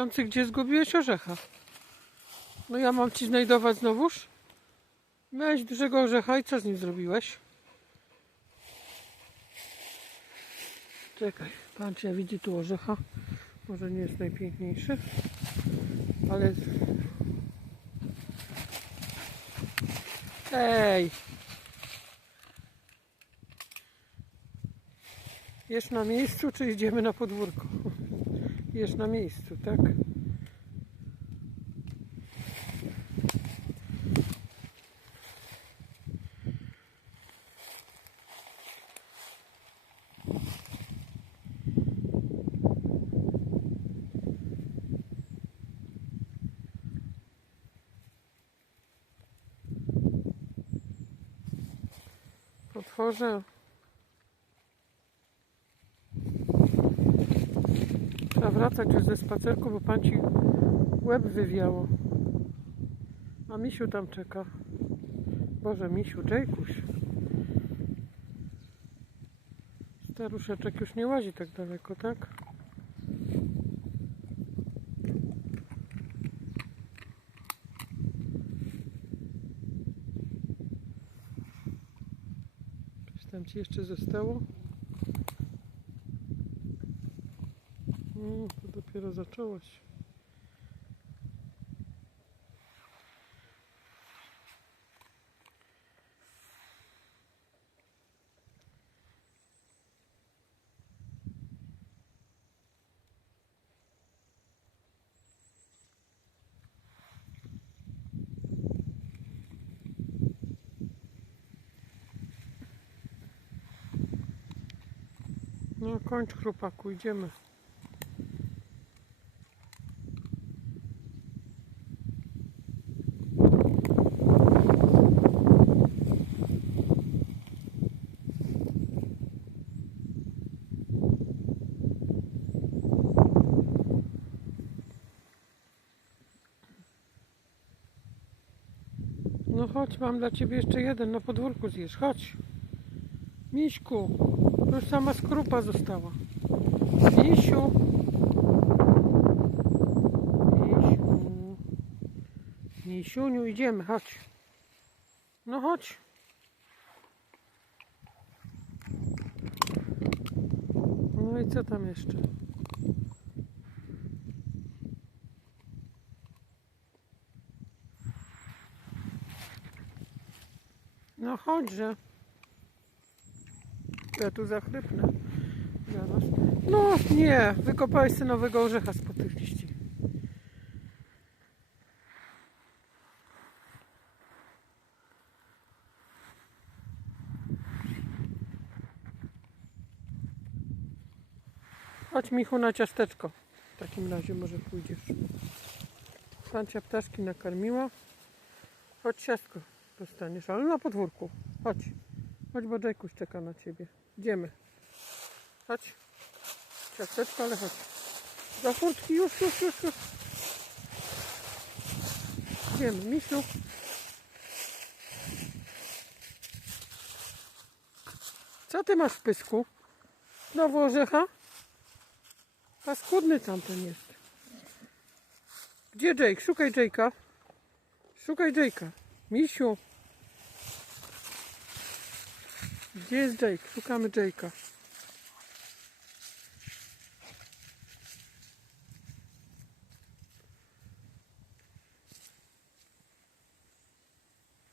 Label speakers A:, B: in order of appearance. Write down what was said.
A: Jący, Gdzie zgubiłeś orzecha? No ja mam ci znajdować znowuż? Miałeś dużego orzecha i co z nim zrobiłeś? Czekaj, pan czy widzi tu orzecha. Może nie jest najpiękniejszy, ale... Ej! Jesz na miejscu, czy idziemy na podwórko? Jesz na miejscu, tak? Potworze. Wracać już ze spacerku, bo pan ci łeb wywiało. A misiu tam czeka. Boże, misiu, Jejkuś. Staruszeczek już nie łazi tak daleko, tak? Coś tam ci jeszcze zostało? Mm, to dopiero zacząłeś. No kończ chłopaku, idziemy. No chodź, mam dla ciebie jeszcze jeden na podwórku zjesz. Chodź. Miśku, już sama skrupa została. Misiu. Misiu. Misiuniu, idziemy, chodź. No chodź. No i co tam jeszcze? No chodźże. Ja tu zachrypnę. Zaraz. No nie, wykopałeś sobie nowego orzecha spod tych liści. Chodź Michu na ciasteczko. W takim razie może pójdziesz. Pancia ptaszki nakarmiła. Chodź ciastko dostaniesz, ale na podwórku. Chodź. Chodź, bo Jackuś czeka na ciebie. Idziemy. Chodź. Ciasteczko, ale chodź. Do furtki, już, już, już, już. Idziemy, misiu. Co ty masz w pysku? Znowu orzecha? Paskudny tamten jest. Gdzie Jake? Szukaj Jake'a. Szukaj Jake'a. Misiu. Gdzie jest Jake? Szukamy Jake'a.